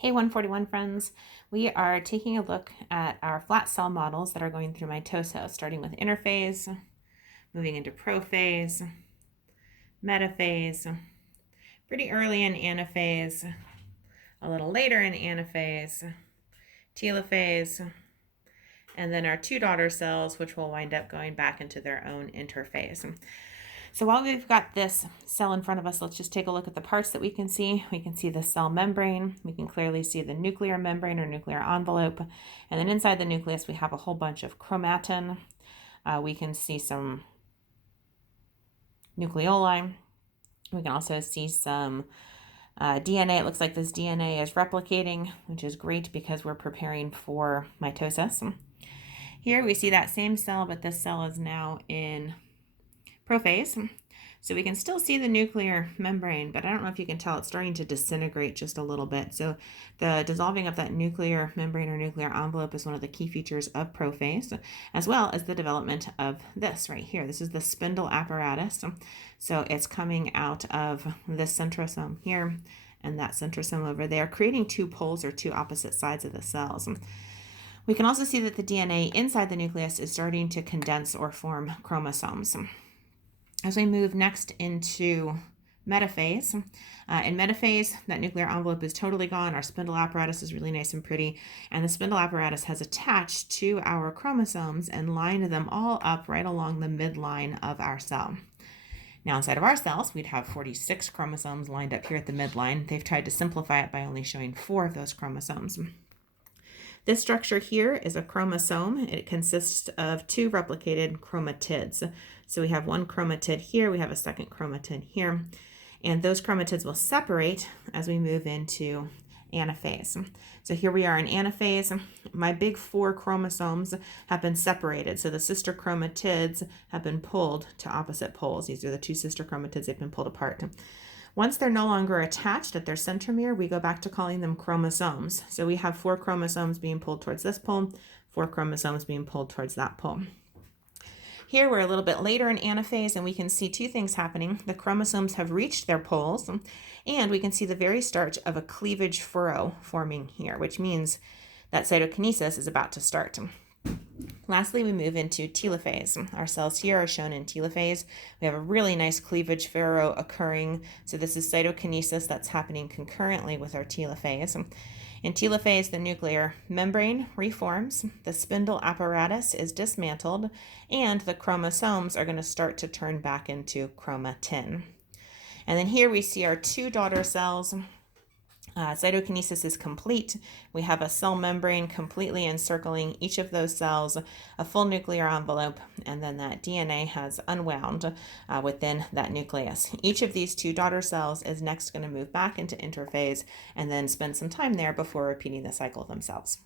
Hey 141 friends, we are taking a look at our flat cell models that are going through mitosis, starting with interphase, moving into prophase, metaphase, pretty early in anaphase, a little later in anaphase, telophase, and then our two daughter cells, which will wind up going back into their own interphase. So while we've got this cell in front of us, let's just take a look at the parts that we can see. We can see the cell membrane. We can clearly see the nuclear membrane or nuclear envelope. And then inside the nucleus, we have a whole bunch of chromatin. We can see some nucleoli. We can also see some DNA. It looks like this DNA is replicating, which is great because we're preparing for mitosis. Here we see that same cell, but this cell is now in prophase. So we can still see the nuclear membrane, but I don't know if you can tell, it's starting to disintegrate just a little bit. So the dissolving of that nuclear membrane or nuclear envelope is one of the key features of prophase, as well as the development of this right here. This is the spindle apparatus. So it's coming out of this centrosome here and that centrosome over there, creating two poles or two opposite sides of the cells. We can also see that the DNA inside the nucleus is starting to condense or form chromosomes. As we move next into metaphase, in metaphase, that nuclear envelope is totally gone. Our spindle apparatus is really nice and pretty, and the spindle apparatus has attached to our chromosomes and lined them all up right along the midline of our cell. Now, inside of our cells, we'd have 46 chromosomes lined up here at the midline. They've tried to simplify it by only showing 4 of those chromosomes. This structure here is a chromosome. It consists of 2 replicated chromatids. So we have one chromatid here, we have a second chromatid here, and those chromatids will separate as we move into anaphase. So here we are in anaphase. My big 4 chromosomes have been separated. So the sister chromatids have been pulled to opposite poles. These are the 2 sister chromatids. They've been pulled apart. Once they're no longer attached at their centromere, we go back to calling them chromosomes. So we have 4 chromosomes being pulled towards this pole, 4 chromosomes being pulled towards that pole. Here we're a little bit later in anaphase, and we can see 2 things happening. The chromosomes have reached their poles, and we can see the very start of a cleavage furrow forming here, which means that cytokinesis is about to start. Lastly, we move into telophase. Our cells here are shown in telophase. We have a really nice cleavage furrow occurring. So this is cytokinesis that's happening concurrently with our telophase. In telophase, the nuclear membrane reforms, the spindle apparatus is dismantled, and the chromosomes are going to start to turn back into chromatin. And then here we see our 2 daughter cells. Cytokinesis is complete. We have a cell membrane completely encircling each of those cells, a full nuclear envelope, and then that DNA has unwound within that nucleus. Each of these 2 daughter cells is next going to move back into interphase and then spend some time there before repeating the cycle themselves.